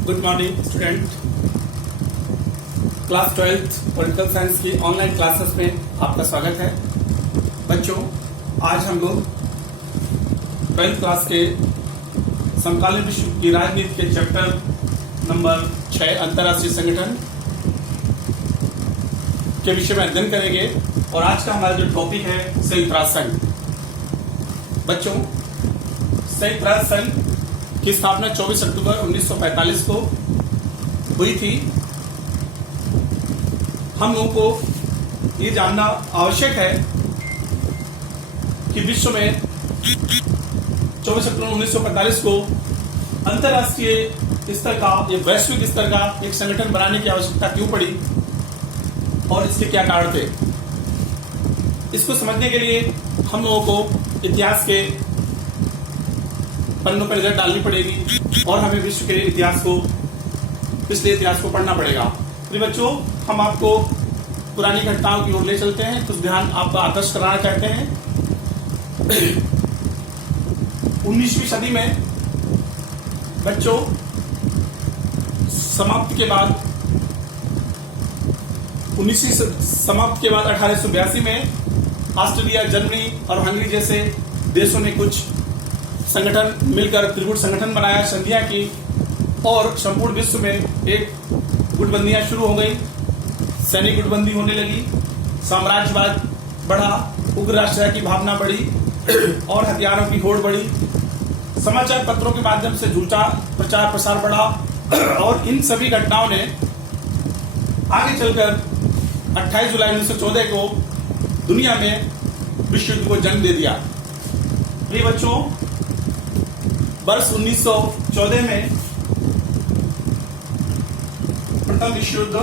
Good morning student. Class 12th political science की online classes में आपका स्वागत है। बच्चों, आज हम लोग 12th क्लास के समकालीन विश्व की राजनीति के चैप्टर नंबर 6 अंतर्राष्ट्रीय संगठन के विषय में अध्ययन करेंगे और आज का हमारा जो टॉपिक है संयुक्त राष्ट्र संघ। बच्चों, संयुक्त राष्ट्र संघ की स्थापना 24 अक्टूबर 1945 को हुई थी। हम लोगों को ये जानना आवश्यक है कि विश्व में 24 अक्टूबर 1945 को अंतर्राष्ट्रीय स्तर का या वैश्विक स्तर का एक संगठन बनाने की आवश्यकता क्यों पड़ी और इसके क्या कारण थे। इसको समझने के लिए हम लोगों को इतिहास के पन्नों पर नजर डालनी पड़ेगी और हमें विश्व के इतिहास को, पिछले इतिहास को पढ़ना पड़ेगा। तो बच्चों, हम आपको पुरानी घटनाओं की ओर ले चलते हैं, कुछ ध्यान आपका आकर्षित कराना चाहते हैं। 19वीं सदी में बच्चों समाप्ति के बाद 1882 में ऑस्ट्रेलिया, जर्मनी और हंगरी जैसे देशों ने कुछ संगठन मिलकर त्रिगुट संगठन बनाया, संधियां की और संपूर्ण विश्व में एक गुटबंदियां शुरू हो गई। सैनिक गुटबंदी होने लगी, साम्राज्यवाद बढ़ा, उग्र राष्ट्र की भावना बढ़ी और हथियारों की होड़ बढ़ी। समाचार पत्रों के माध्यम से झूठा प्रचार प्रसार बढ़ा और इन सभी घटनाओं ने आगे चलकर 28 जुलाई 1914 को दुनिया में विश्व युद्ध को जन्म दे दिया। ये बच्चों, वर्ष 1914 में प्रथम विश्व युद्ध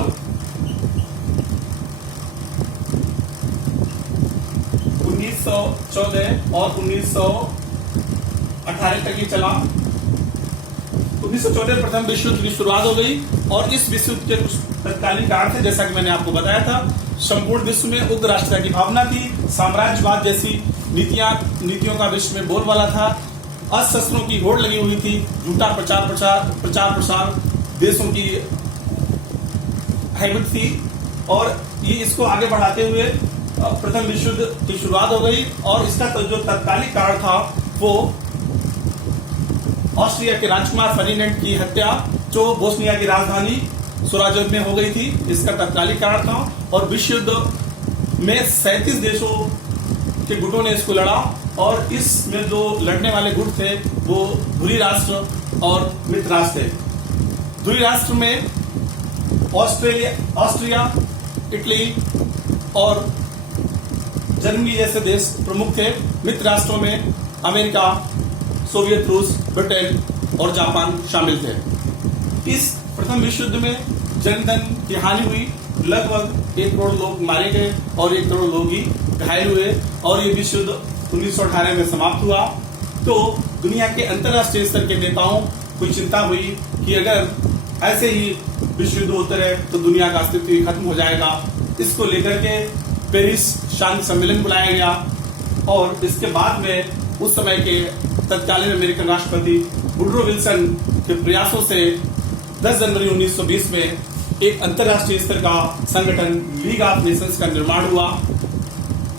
और 1918 तक ही चला। 1914 प्रथम विश्व युद्ध की शुरुआत हो गई और इस विश्व युद्ध के कुछ तत्कालीन कारण थे, जैसा कि मैंने आपको बताया था। संपूर्ण विश्व में उग्र राष्ट्र की भावना थी, साम्राज्यवाद जैसी नीतियों का विश्व में बोलबाला था, अस्त्रों की होड़ लगी हुई थी, झूठा प्रचार प्रसार देशों की हैबिट थी और ये इसको आगे बढ़ाते हुए प्रथम विश्व युद्ध की शुरुआत हो गई। और इसका जो तत्कालिक कारण था वो ऑस्ट्रिया के राजकुमार फर्डिनेंड की हत्या, जो बोस्निया की राजधानी सराजेवो में हो गई थी, इसका तत्कालिक कारण था। और विश्व युद्ध में 37 देशों के गुटों ने इसको लड़ा और इसमें जो लड़ने वाले गुट थे वो धुरी राष्ट्र और मित्र राष्ट्र थे। धुरी राष्ट्र में ऑस्ट्रिया, इटली और जर्मनी जैसे देश प्रमुख थे। मित्र राष्ट्रों में अमेरिका, सोवियत रूस, ब्रिटेन और जापान शामिल थे। इस प्रथम विश्व युद्ध में जनधन की हानि हुई, लगभग 1 करोड़ लोग मारे गए और 1 करोड़ लोग ही घायल हुए और ये विश्व युद्ध 1918 में समाप्त हुआ। तो दुनिया के अंतर्राष्ट्रीय स्तर के नेताओं को चिंता हुई कि अगर ऐसे ही विश्व युद्ध होते रहे तो दुनिया का अस्तित्व ही खत्म हो जाएगा। इसको लेकर के पेरिस शांति सम्मेलन बुलाया गया और इसके बाद में उस समय के तत्कालीन अमेरिकन राष्ट्रपति वुडरो विल्सन के प्रयासों से 10 जनवरी 1920 में एक अंतर्राष्ट्रीय स्तर का संगठन लीग ऑफ नेशंस का निर्माण हुआ,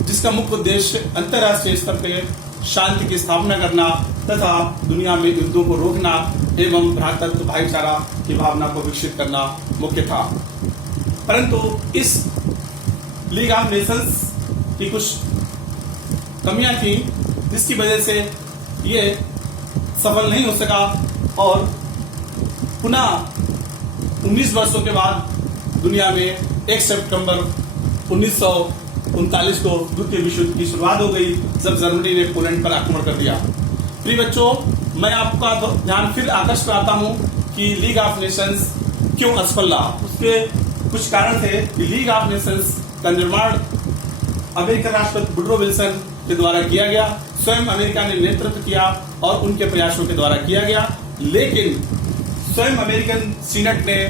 जिसका मुख्य उद्देश्य अंतर्राष्ट्रीय स्तर पे शांति की स्थापना करना तथा दुनिया में युद्धों को रोकना एवं भ्रातृत्व भाईचारा की भावना को विकसित करना मुख्य था। परंतु इस लीग ऑफ नेशंस की कुछ कमियां थी, जिसकी वजह से ये सफल नहीं हो सका और पुनः 19 वर्षों के बाद दुनिया में 1 सितंबर 1939 को द्वितीय विश्व युद्ध की शुरुआत हो गई, जब जर्मनी ने पोलैंड पर आक्रमण कर दिया। प्रिय बच्चों, मैं आपका ध्यान फिर आकर्षित कराता हूं कि लीग ऑफ नेशंस क्यों असफल रहा। उसके कुछ कारण थे कि लीग ऑफ नेशंस का निर्माण अमेरिकन राष्ट्रपति वुडरो विल्सन के द्वारा किया गया, स्वयं अमेरिका ने नेतृत्व किया और उनके प्रयासों के द्वारा किया गया, लेकिन स्वयं अमेरिकन सीनेट ने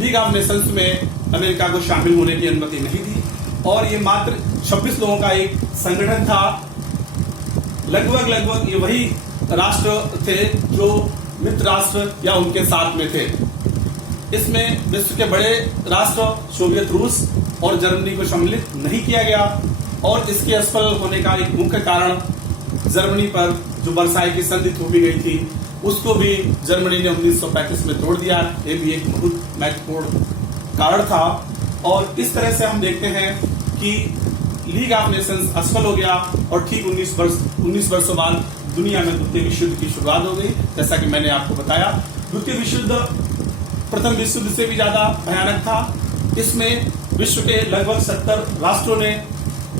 लीग ऑफ नेशंस में अमेरिका को शामिल होने की अनुमति नहीं दी और ये मात्र 26 लोगों का एक संगठन था। लगभग ये वही राष्ट्र थे जो मित्र राष्ट्र या उनके साथ में थे। इसमें विश्व के बड़े राष्ट्र सोवियत रूस और जर्मनी को सम्मिलित नहीं किया गया और इसके असफल होने का एक मुख्य कारण जर्मनी पर जो वर्साई की संधि थोपी गई थी उसको भी जर्मनी ने 1935 में तोड़ दिया। ये भी एक बहुत महत्वपूर्ण कारण था। और इस तरह से हम देखते हैं कि लीग ऑफ नेशंस असफल हो गया और ठीक 19 वर्षों बाद दुनिया में द्वितीय विश्व युद्ध की शुरुआत हो गई। जैसा कि मैंने आपको बताया, द्वितीय विश्व युद्ध प्रथम विश्व युद्ध से भी ज्यादा भयानक था। इसमें विश्व के लगभग 70 राष्ट्रों ने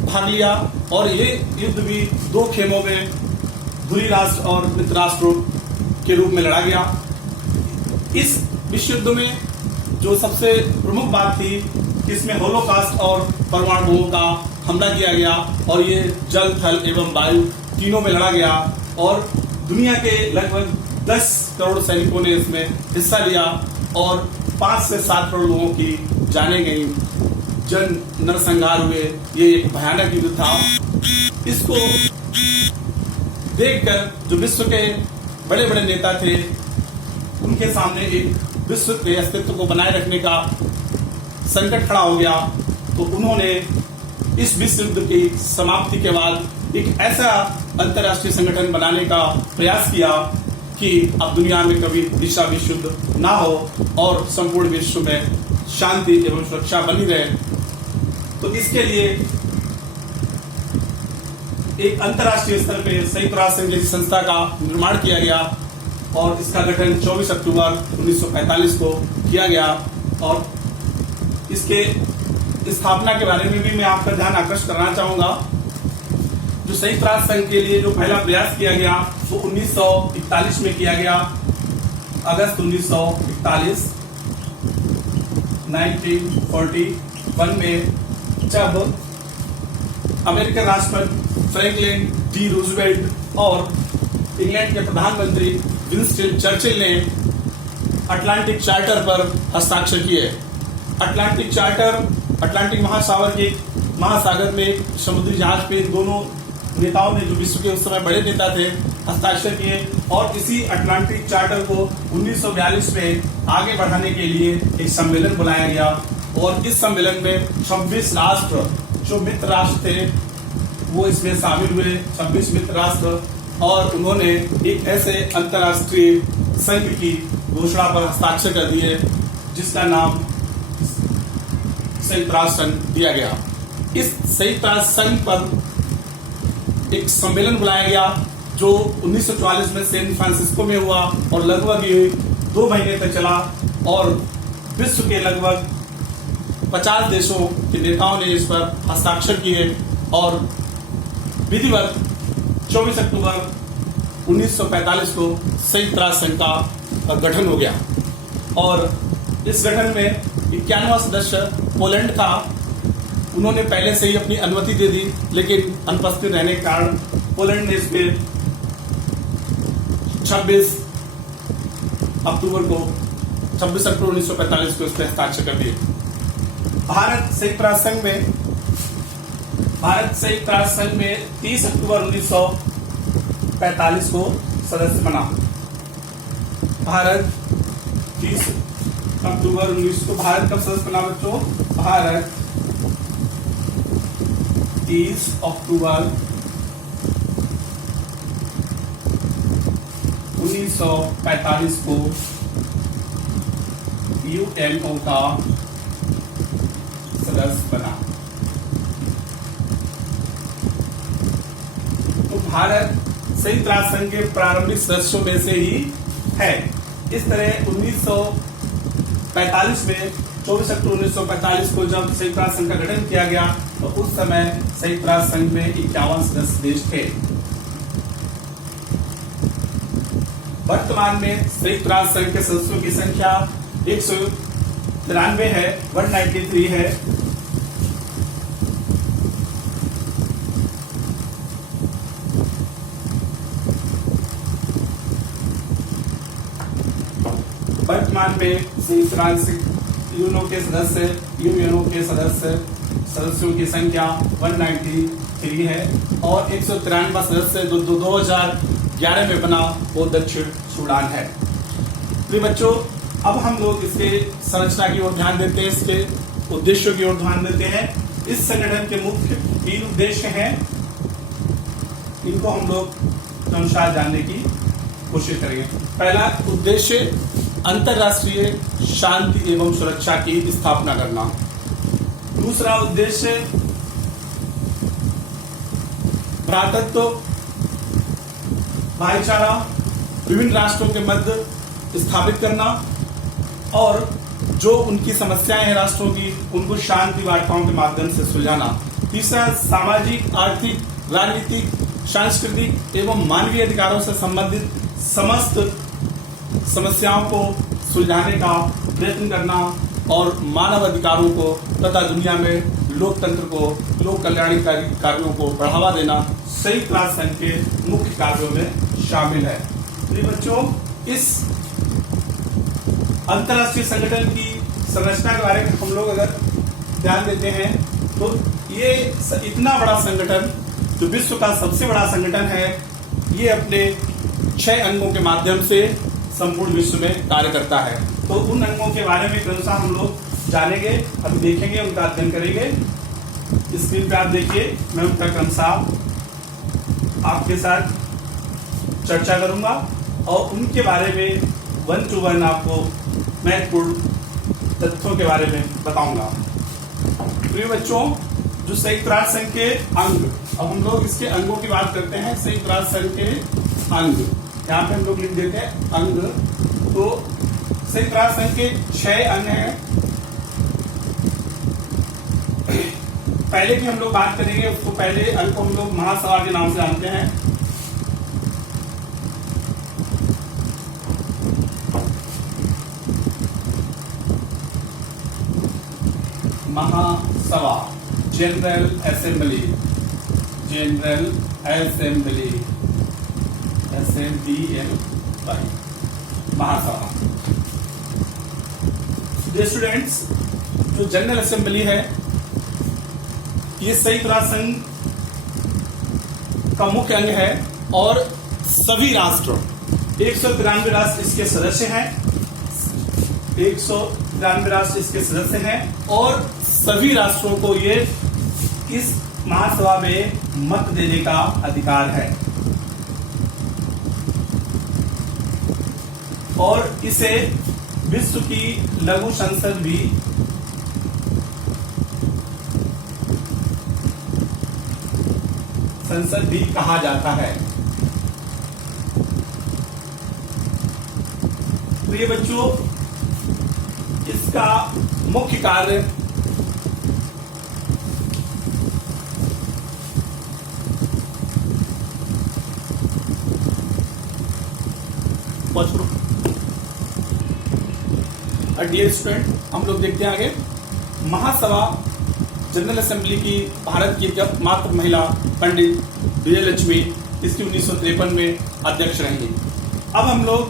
भाग लिया और ये युद्ध भी दो खेमों में धुरी राष्ट्र और मित्र राष्ट्रों के रूप में लड़ा गया। इस विश्व युद्ध में जो सबसे प्रमुख बात थी कि इसमें होलोकास्ट और परमाणु बमों का हमला किया गया और ये जल, थल एवं वायु तीनों में लड़ा गया और दुनिया के लगभग 10 करोड़ सैनिकों ने इसमें हिस्सा लिया और 5 से 7 करोड़ लोगों की जानें गई, जन नरसंहार हुए। ये एक भयानक युद्ध था। इसको देखकर जो विश्व के बड़े बड़े नेता थे उनके सामने एक विश्व के अस्तित्व को बनाए रखने का संकट खड़ा हो गया। तो उन्होंने इस विश्व युद्ध की समाप्ति के बाद एक ऐसा अंतर्राष्ट्रीय संगठन बनाने का प्रयास किया कि अब दुनिया में कभी तीसरा विश्व युद्ध ना हो और संपूर्ण विश्व में शांति एवं सुरक्षा बनी रहे। तो इसके लिए एक अंतर्राष्ट्रीय स्तर पर संयुक्त राष्ट्र संघ जैसी संस्था का निर्माण किया गया और इसका गठन 24 अक्टूबर 1945 को किया गया। और इसके स्थापना के बारे में भी मैं आपका ध्यान आकर्षित करना चाहूंगा। जो संयुक्त राष्ट्र संघ के लिए जो पहला प्रयास किया गया वो 1941 में किया गया। अगस्त 1941 1941 में जब अमेरिकन राष्ट्रपति फ्रैंकलिन डी रूजवेल्ट और इंग्लैंड के प्रधानमंत्री विंस्टन चर्चिल ने अटलांटिक चार्टर पर हस्ताक्षर किए। अटलांटिक चार्टर अटलांटिक महासागर में समुद्री जहाज पे दोनों नेताओं ने, जो विश्व के उस समय बड़े नेता थे, हस्ताक्षर किए और इसी अटलांटिक चार्टर को 1942 में आगे बढ़ाने के लिए एक सम्मेलन बुलाया गया और इस सम्मेलन में 26 राष्ट्र जो मित्र राष्ट्र थे वो इसमें शामिल हुए, 26 मित्र राष्ट्र, और उन्होंने एक ऐसे अंतर्राष्ट्रीय संघ की घोषणा पर हस्ताक्षर कर दिए जिसका नाम संयुक्त राष्ट्र संघ दिया गया। इस संयुक्त राष्ट्र संघ पर एक सम्मेलन बुलाया गया जो 1944 में सैन फ्रांसिस्को में हुआ और लगभग ये 2 महीने तक चला और विश्व के लगभग 50 देशों के नेताओं ने इस पर हस्ताक्षर किए और विधिवत 24 अक्टूबर 1945 को संयुक्त राष्ट्र संघ का गठन हो गया। और इस गठन में 91वां सदस्य पोलैंड था। उन्होंने पहले से ही अपनी अनुमति दे दी, लेकिन अनुपस्थित रहने के कारण पोलैंड ने इस पे 26 अक्टूबर 1945 को इस पर हस्ताक्षर कर दिए। भारत संयुक्त राष्ट्र संघ में 30 अक्टूबर 1945 को सदस्य बना। भारत 30 अक्टूबर 19 को भारत कब सदस्य बना बच्चों? भारत 30 अक्टूबर 1945 को यूएनओ का सदस्य बना। तो भारत संयुक्त राष्ट्र संघ के प्रारंभिक सदस्यों में से ही है। इस तरह 1945 में 24 अक्टूबर 1945 को जब संयुक्त राष्ट्र संघ का गठन किया गया तो उस समय संयुक्त राष्ट्र संघ में 51 सदस्य देश थे। वर्तमान में संयुक्त राष्ट्र संघ के सदस्यों की संख्या 193 है, 193 है। वर्तमान में संयुक्त राष्ट्र यूएनओ के सदस्यों की संख्या 193 है और 193वां सदस्य जो 2011 में बना वो दक्षिण सूडान है। प्रिय बच्चों, अब हम लोग इसके संरचना की ओर ध्यान देते हैं, इसके उद्देश्यों की ओर ध्यान देते हैं। इस संगठन के मुख्य 3 उद्देश्य हैं, इनको हम लोग अनुसार जानने की कोशिश करेंगे। पहला उद्देश्य अंतरराष्ट्रीय शांति एवं सुरक्षा की स्थापना करना। दूसरा उद्देश्य भ्रातृत्व, भाईचारा विभिन्न राष्ट्रों के मध्य स्थापित करना और जो उनकी समस्याएं हैं राष्ट्रों की, उनको शांति वार्ताओं के माध्यम से सुलझाना। तीसरा सामाजिक, आर्थिक, राजनीतिक, सांस्कृतिक एवं मानवीय अधिकारों से संबंधित समस्त समस्याओं को सुलझाने का प्रयत्न करना और मानव अधिकारों को तथा दुनिया में लोकतंत्र को, लोक कल्याणकारी कार्यों को बढ़ावा देना संयुक्त राष्ट्र संघ के मुख्य कार्यों में शामिल है। तो बच्चों, इस अंतरराष्ट्रीय संगठन की संरचना के बारे में हम लोग अगर ध्यान देते हैं तो ये इतना बड़ा संगठन, जो विश्व का सबसे बड़ा संगठन है, ये अपने 6 अंगों के माध्यम से संपूर्ण विश्व में कार्य करता है। तो उन अंगों के बारे में क्रमशः हम लोग जानेंगे, अभी देखेंगे, उनका अध्ययन करेंगे। स्क्रीन पे आप देखिए, मैं उनका क्रमशः आपके साथ चर्चा करूंगा और उनके बारे में 1 to 1 आपको महत्वपूर्ण तथ्यों के बारे में बताऊंगा। प्रिय बच्चों, जो संयुक्त राष्ट्र संघ के अंग, अब हम लोग इसके अंगों की बात करते हैं। संयुक्त राष्ट्र संघ के अंग, यहाँ पे हम लोग लिख देते हैं अंग। तो संयुक्त राष्ट्र संघ के 6 अंग हैं। पहले की हम लोग बात करेंगे, उसको पहले अंग को हम लोग महासभा के नाम से जानते हैं। महासभा, general assembly, general assembly, SMBLY, महासभा। स्टूडेंट्स, जो जनरल असेंबली है, ये संयुक्त राष्ट्र संघ का मुख्य अंग है और सभी राष्ट्र, 193 राष्ट्र इसके सदस्य हैं, 193 राष्ट्र इसके सदस्य हैं और सभी राष्ट्रों को ये इस महासभा में मत देने का अधिकार है और इसे विश्व की लघु संसद भी कहा जाता है। तो ये बच्चों, इसका मुख्य कार्य डियर स्टूडेंट, हम लोग देखते हैं आगे। महासभा जनरल असेंबली की भारत की एकमात्र महिला पंडित विजयलक्ष्मी इसकी 1953 में अध्यक्ष रहेंगी। अब हम लोग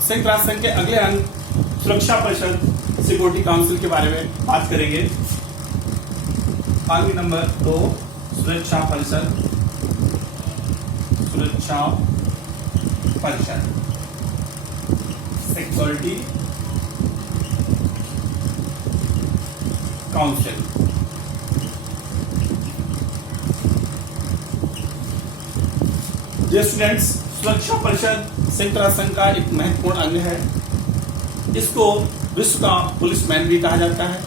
संयुक्त राष्ट्र संघ के अगले अंग सुरक्षा परिषद, सिक्योरिटी काउंसिल के बारे में बात करेंगे। अंग नंबर 2, सुरक्षा परिषद, सुरक्षा परिषद, सिक्योरिटी काउंसिल। डियर स्टूडेंट्स, सुरक्षा परिषद संयुक्त राष्ट्र संघ का एक महत्वपूर्ण अंग है। इसको विश्व का पुलिसमैन भी कहा जाता है।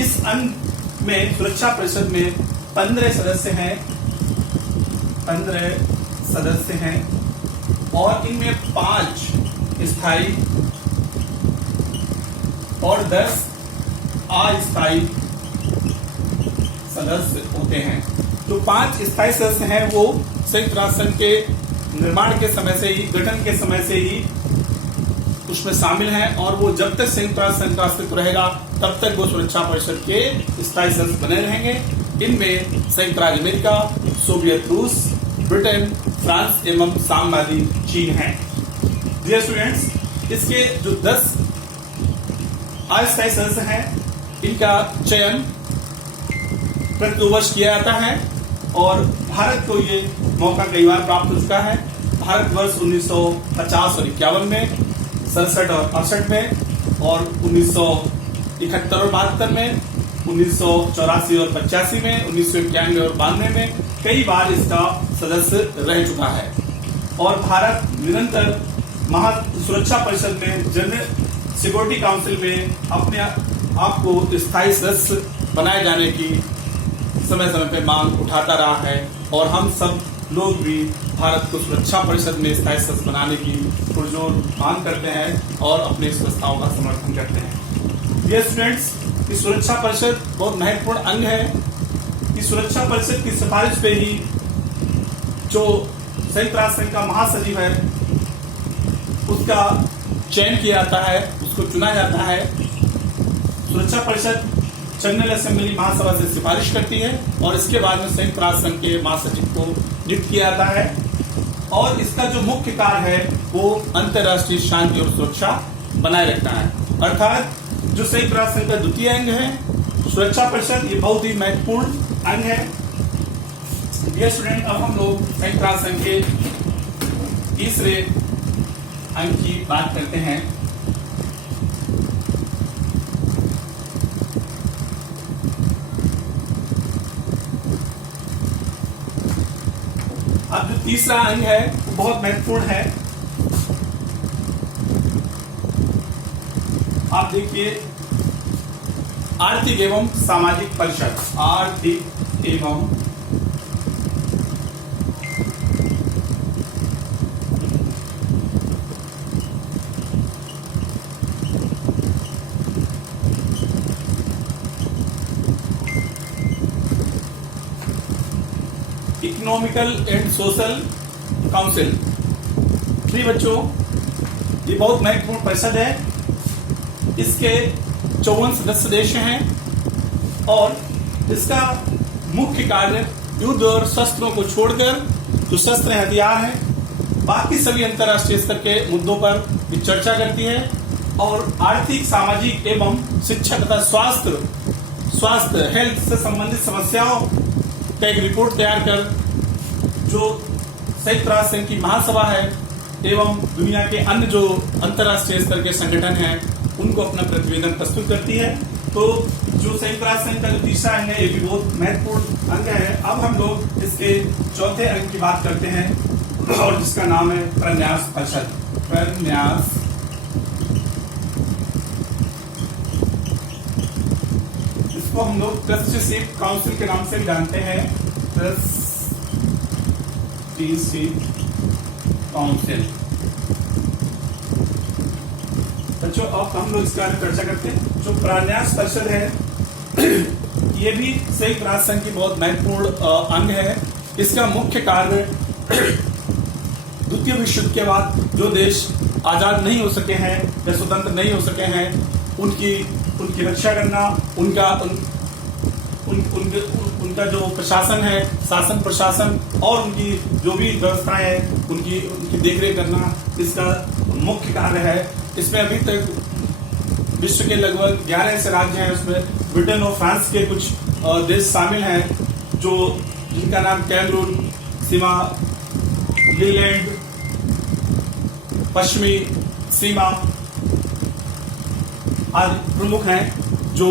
इस अंग में, सुरक्षा परिषद में 15 सदस्य हैं, 15 सदस्य हैं और इनमें 5 स्थायी और 10 अस्थायी सदस्य होते हैं। जो 5 स्थायी सदस्य हैं वो संयुक्त राष्ट्र संघ के निर्माण के समय से ही, गठन के समय से ही उसमें शामिल हैं और वो जब तक संयुक्त राष्ट्र संघ का अस्तित्व रहेगा तब तक वो सुरक्षा परिषद के स्थायी सदस्य बने रहेंगे। इनमें संयुक्त राज्य अमेरिका, सोवियत रूस, ब्रिटेन, फ्रांस एवं साम्यवादी चीन है। डियर स्टूडेंट्स, इसके जो 10 अस्थायी सदस्य हैं, इनका चयन प्रति 2 वर्ष किया जाता है और भारत को ये मौका कई बार प्राप्त हो चुका है। भारत वर्ष 1950 और 51 में 1967 और 68 में, और 1971 और 72 में, 1984 और 85 में, 1991 और 92 में कई बार इसका सदस्य रह चुका है। और भारत निरंतर सुरक्षा परिषद में, जनरल सिक्योरिटी काउंसिल में अपने आप को स्थायी सदस्य बनाए जाने की समय समय पे मांग उठाता रहा है, और हम सब लोग भी भारत को सुरक्षा परिषद में स्थायी सदस्य बनाने की पुरजोर मांग करते हैं और अपने इस प्रस्ताव का समर्थन करते हैं। डियर स्टूडेंट्स, इस सुरक्षा परिषद बहुत महत्वपूर्ण अंग है। इस सुरक्षा परिषद की सिफारिश पे ही जो संयुक्त राष्ट्र संघ का महासचिव है उसका चयन किया जाता है, उसको चुना जाता है। सुरक्षा परिषद जनरल असेंबली महासभा से सिफारिश करती है और इसके बाद में संयुक्त राष्ट्र संघ के महासचिव को नियुक्त किया जाता है, और इसका जो मुख्य कार्य है वो अंतर्राष्ट्रीय शांति और सुरक्षा बनाए रखना है। अर्थात जो संयुक्त राष्ट्र संघ का द्वितीय अंग है सुरक्षा परिषद, ये बहुत ही महत्वपूर्ण अंग है। डियर स्टूडेंट, अब हम लोग संयुक्त राष्ट्र संघ के तीसरे अंग की बात करते हैं। अब जो तीसरा अंग है वो बहुत महत्वपूर्ण है। आप देखिए, आर्थिक एवं सामाजिक परिषद, आर्थिक एवं इकोनॉमिकल एंड सोशल काउंसिल। जी बच्चों, ये बहुत महत्वपूर्ण परिषद है। इसके 54 सदस्य देश हैं और इसका मुख्य कार्य युद्ध और शस्त्रों को छोड़कर जो शस्त्र हथियार हैं बाकी सभी अंतर्राष्ट्रीय स्तर के मुद्दों पर चर्चा करती है, और आर्थिक, सामाजिक एवं शिक्षा तथा स्वास्थ्य हेल्थ से संबंधित समस्याओं का एक रिपोर्ट तैयार कर जो संयुक्त राष्ट्र संघ की महासभा है एवं दुनिया के अन्य जो अंतर्राष्ट्रीय स्तर के संगठन हैं उनको अपना प्रतिवेदन प्रस्तुत करती है। तो जो संयुक्त राष्ट्र संघ का जो तीसरा अंग है ये भी बहुत महत्वपूर्ण अंग है। अब हम लोग इसके चौथे अंग की बात करते हैं और जिसका नाम है प्रन्यास परिषद। प्रन्यास इसको हम लोग ट्रस्टीशिप काउंसिल के नाम से भी जानते हैं। Trusteeship council. बच्चों, अब हम लोग इसके बारे में चर्चा करते हैं। जो प्रन्यास परिषद है ये भी संयुक्त राष्ट्र संघ की बहुत महत्वपूर्ण अंग है। इसका मुख्य कार्य द्वितीय विश्व युद्ध के बाद जो देश आजाद नहीं हो सके हैं या स्वतंत्र नहीं हो सके हैं उनकी रक्षा करना, उनका जो प्रशासन है, शासन प्रशासन और उनकी जो भी व्यवस्थाएं हैं उनकी देखरेख करना इसका मुख्य कार्य है। इसमें अभी तक विश्व के लगभग 11 ऐसे राज्य हैं, उसमें ब्रिटेन और फ्रांस के कुछ देश शामिल हैं जो जिनका नाम कैमरून, सीमा, लीलैंड, पश्चिमी सीमा आदि प्रमुख हैं जो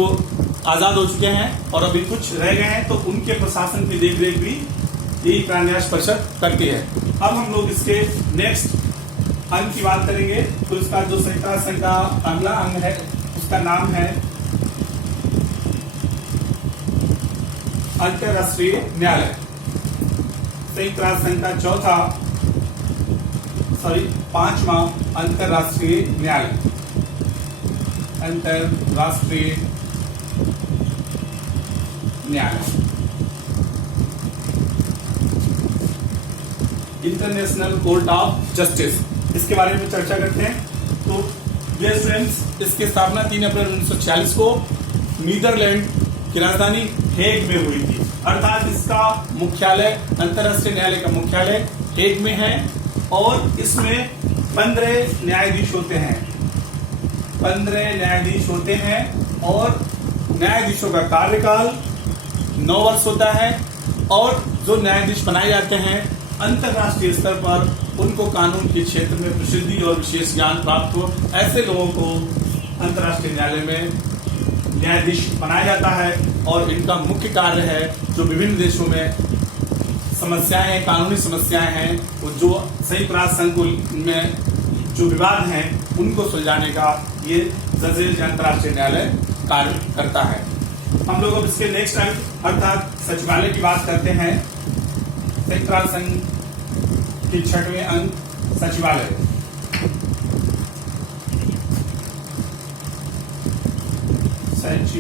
आजाद हो चुके हैं और अभी कुछ रह गए हैं, तो उनके प्रशासन की देखरेख भी यही प्रन्यास परिषद करती है। अब हम लोग इसके नेक्स्ट अंग की बात करेंगे। तो इसका जो संयुक्त राष्ट्र संघ का अगला अंग है उसका नाम है अंतर्राष्ट्रीय न्यायालय। संयुक्त राष्ट्र संघ का पांचवा अंतर्राष्ट्रीय न्यायालय। अंतर्राष्ट्रीय न्यायालय, इंटरनेशनल कोर्ट ऑफ जस्टिस, इसके बारे में चर्चा करते हैं। तो डियर स्टूडेंट्स, इसकी स्थापना 3 अप्रैल 1946 को नीदरलैंड की राजधानी हेग में हुई थी। अर्थात इसका मुख्यालय, अंतर्राष्ट्रीय न्यायालय का मुख्यालय हेग में है और इसमें 15 न्यायाधीश होते हैं। 15 न्यायाधीश होते हैं और न्यायाधीशों का कार्यकाल 9 वर्ष होता है और जो न्यायाधीश बनाए जाते हैं अंतर्राष्ट्रीय स्तर पर उनको कानून के क्षेत्र में प्रसिद्धि और विशेष ज्ञान प्राप्त हो, ऐसे लोगों को अंतर्राष्ट्रीय न्यायालय में न्यायाधीश बनाया जाता है। और इनका मुख्य कार्य है जो विभिन्न देशों में समस्याएं हैं, कानूनी समस्याएं हैं, जो संयुक्त राष्ट्र संघ में जो विवाद हैं उनको सुलझाने का ये जजेज अंतर्राष्ट्रीय न्यायालय कार्य करता है। हम लोग अब इसके नेक्स्ट अंक अर्थात सचिवालय की बात करते हैं। संयुक्त राष्ट्र संघ के 6वें अंक सचिवालय। सचिवालय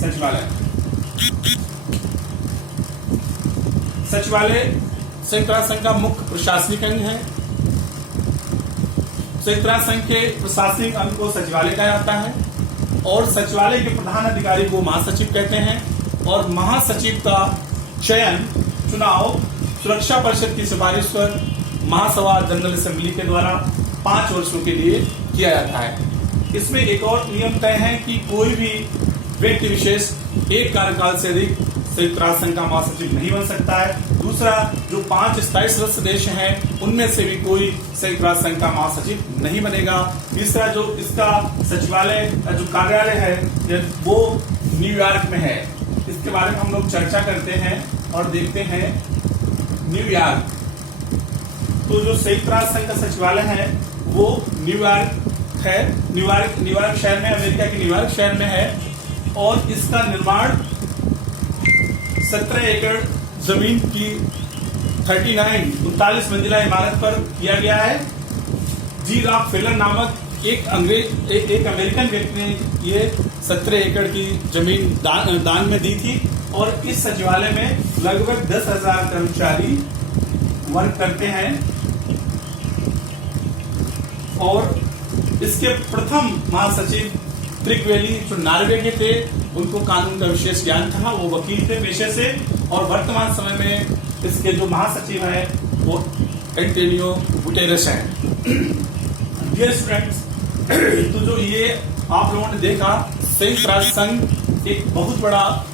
सचिवालय सचिवालय संयुक्त राष्ट्र संघ का मुख्य प्रशासनिक अंग है। संयुक्त राष्ट्र संघ के प्रशासनिक अंग को सचिवालय कहा जाता है और सचिवालय के प्रधान अधिकारी को महासचिव कहते हैं। और महासचिव का चुनाव सुरक्षा परिषद की सिफारिश पर महासभा जनरल असेंबली के द्वारा 5 वर्षों के लिए किया जाता है। इसमें एक और नियम तय है कि कोई भी व्यक्ति विशेष एक कार्यकाल से अधिक संयुक्त राष्ट्र संघ का महासचिव नहीं बन सकता है। दूसरा, जो 5 स्थायी सदस्य देश हैं उनमें से भी कोई संयुक्त राष्ट्र संघ का महासचिव नहीं बनेगा। तीसरा, जो इसका सचिवालय जो कार्यालय है वो न्यूयॉर्क में है। इसके बारे में हम लोग चर्चा करते हैं और देखते हैं। न्यूयॉर्क, तो जो संयुक्त राष्ट्र संघ का सचिवालय है वो न्यूयॉर्क है। न्यूयॉर्क शहर में, अमेरिका के न्यूयॉर्क शहर में है। और इसका निर्माण 17 एकड़ जमीन की 39 मंजिला इमारत पर किया गया है। जी रॉकफेलर नामक एक अमेरिकन व्यक्ति ने ये 17 एकड़ की जमीन दान में दी थी। और इस सचिवालय में लगभग 10,000 कर्मचारी वर्क करते हैं। और इसके प्रथम महासचिव त्रिकवेली जो नॉर्वे के थे, उनको कानून का विशेष ज्ञान था, वो वकील थे पेशे से। और वर्तमान समय में इसके जो महासचिव हैं वो एंटोनियो गुटेरेस हैं। डियर स्टूडेंट्स, तो जो ये आप लोगों ने देखा, संयुक्त राष्ट्र संघ एक बहुत बड़ा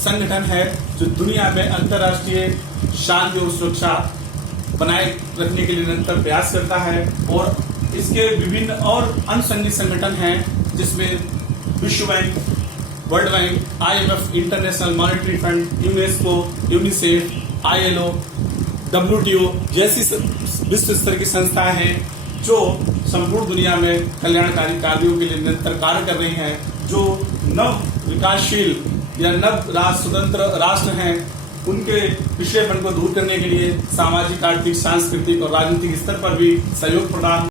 संगठन है जो दुनिया में अंतर्राष्ट्रीय शांति और सुरक्षा बनाए रखने के लिए निरंतर प्रयास करता है। और इसके विभिन्न और अनुसंघीय संगठन हैं जिसमें विश्व bank, world bank, IMF, international monetary fund, UNESCO, UNICEF, ILO, WTO जैसी विश्व स्तर की संस्थाएं हैं जो संपूर्ण दुनिया में कल्याणकारी कार्यों के लिए निरंतर कार्य कर रही हैं। जो नव विकासशील या नव स्वतंत्र राष्ट्र हैं उनके पिछड़ेपन को दूर करने के लिए सामाजिक, आर्थिक, सांस्कृतिक और राजनीतिक स्तर पर भी सहयोग प्रदान